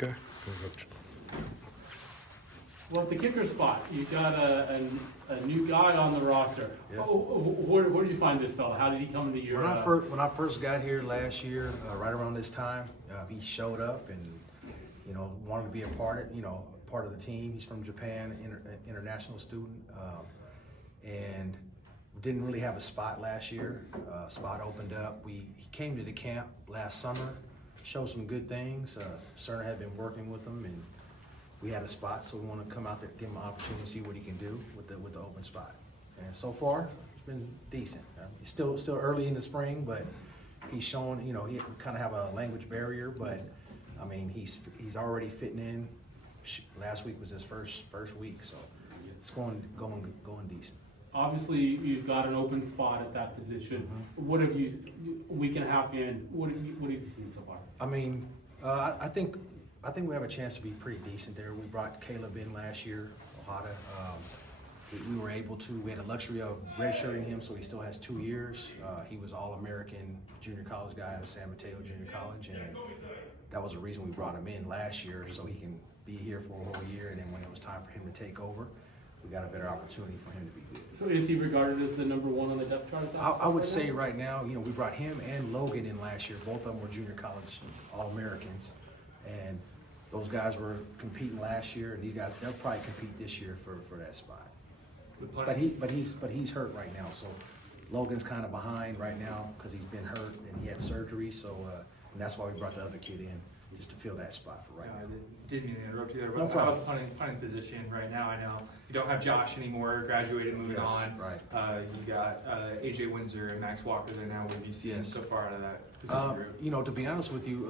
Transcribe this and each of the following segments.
Okay. Good, Coach. Well, at the kicker spot, you got a new guy on the roster. Yes. Where did you find this fella? How did he come into your? When I first got here last year, right around this time, he showed up and wanted to be a part of the team. He's from Japan, international student, and didn't really have a spot last year. Spot opened up. He came to the camp last summer, showed some good things. Cerner had been working with him, and we had a spot, so we want to come out there, give him an opportunity to see what he can do with the open spot. And so far, it's been decent. It's still early in the spring, but he's showing, he kind of have a language barrier, but I mean, he's already fitting in. Last week was his first week, so it's going decent. Obviously, you've got an open spot at that position. Mm-hmm. What have you, a week and a half in, what have you seen so far? I mean, I think we have a chance to be pretty decent there. We brought Caleb in last year, Ohada. We had the luxury of redshirting him, so he still has 2 years. He was All-American junior college guy out of San Mateo Junior College, and that was the reason we brought him in last year, so he can be here for a whole year, and then when it was time for him to take over, we got a better opportunity for him to be good. So is he regarded as the number one on the depth chart? I would say right now, we brought him and Logan in last year. Both of them were junior college All-Americans, and those guys were competing last year, and these guys, they'll probably compete this year for that spot. But he's hurt right now, so Logan's kind of behind right now because he's been hurt and he had surgery. So and that's why we brought the other kid in just to fill that spot for right now. I didn't mean to interrupt you there, No but problem. how about the punting position right now? I know you don't have Josh anymore, graduated, moved Yes, on. right. You got AJ Windsor and Max Walker there now. What have you seen Yes. so far out of that position group? To be honest with you,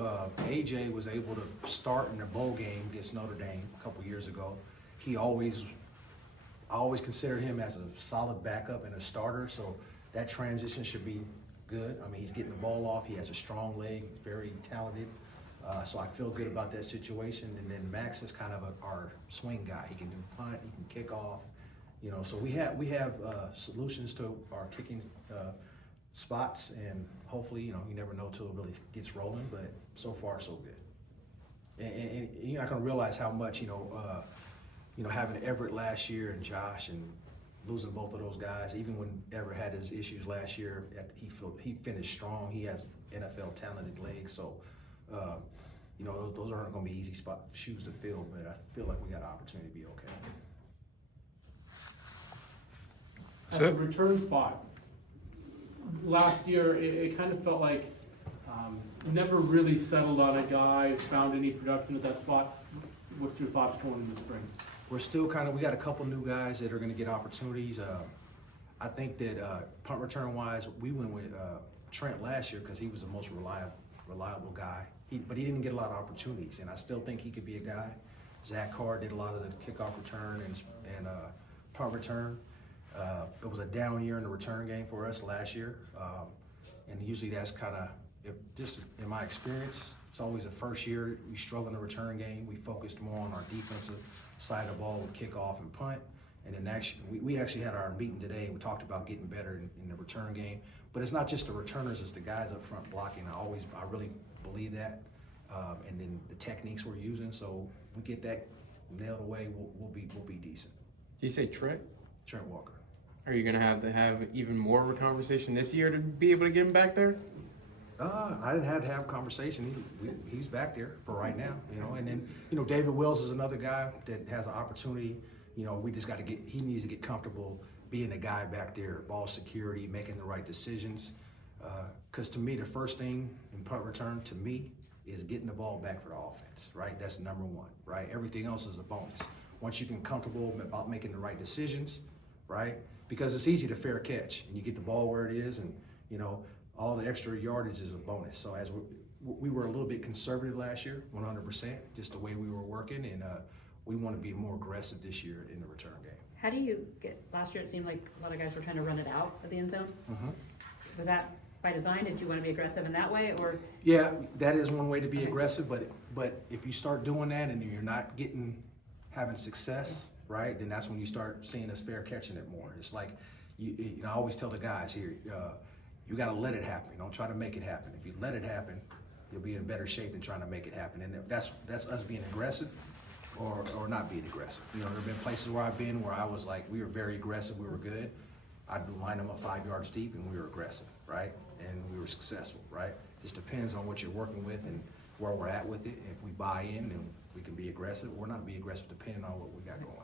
AJ was able to start in the bowl game against Notre Dame a couple years ago. I always consider him as a solid backup and a starter, so that transition should be good. I mean, he's getting the ball off. He has a strong leg, very talented. So I feel good about that situation. And then Max is kind of our swing guy. He can do punt, he can kick off. So we have solutions to our kicking spots, and hopefully, you never know till it really gets rolling. But so far, so good. And you're not gonna realize how much having Everett last year and Josh and losing both of those guys. Even when Everett had his issues last year, he finished strong. He has NFL talented legs, so. Those aren't going to be easy shoes to fill, but I feel like we got an opportunity to be okay. At the return spot, last year, it kind of felt like never really settled on a guy, found any production at that spot. What's your thoughts going into the spring? We're still we got a couple new guys that are going to get opportunities. I think that punt return wise, we went with Trent last year because he was the most reliable guy. But he didn't get a lot of opportunities, and I still think he could be a guy. Zach Carr did a lot of the kickoff return and punt return. It was a down year in the return game for us last year, and usually that's just in my experience, it's always the first year we struggle in the return game. We focused more on our defensive side of the ball with kickoff and punt, and then we actually had our meeting today. We talked about getting better in the return game, but it's not just the returners; it's the guys up front blocking. I really believe that, and then the techniques we're using. So we get that nailed away, we'll be decent. Did you say Trent? Trent Walker. Are you gonna have to have even more of a conversation this year to be able to get him back there? I didn't have to have a conversation. He's back there for right now, And then David Wells is another guy that has an opportunity. We just got to he needs to get comfortable being a guy back there, ball security, making the right decisions. Because to me, the first thing in punt return to me is getting the ball back for the offense, right? That's number one, right? Everything else is a bonus. Once you get comfortable about making the right decisions, right? Because it's easy to fair catch, and you get the ball where it is, and all the extra yardage is a bonus. So as we were a little bit conservative last year, 100%, just the way we were working, and we want to be more aggressive this year in the return game. How do you last year it seemed like a lot of guys were trying to run it out at the end zone. Was that by design? Did you want to be aggressive in that way, or? Yeah, that is one way to be aggressive, but if you start doing that and you're not having success, right, then that's when you start seeing us fair catching it more. It's like, I always tell the guys here, you got to let it happen. Don't try to make it happen. If you let it happen, you'll be in better shape than trying to make it happen. And that's us being aggressive or not being aggressive. You know, there have been places where I've been where I was like, we were very aggressive, we were good. I'd line them up 5 yards deep and we were aggressive, right? And we were successful, right? Just depends on what you're working with and where we're at with it. If we buy in, then we can be aggressive or not be aggressive depending on what we got going.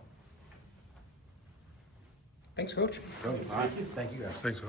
Thanks, Coach. All right, thank you guys. Thanks,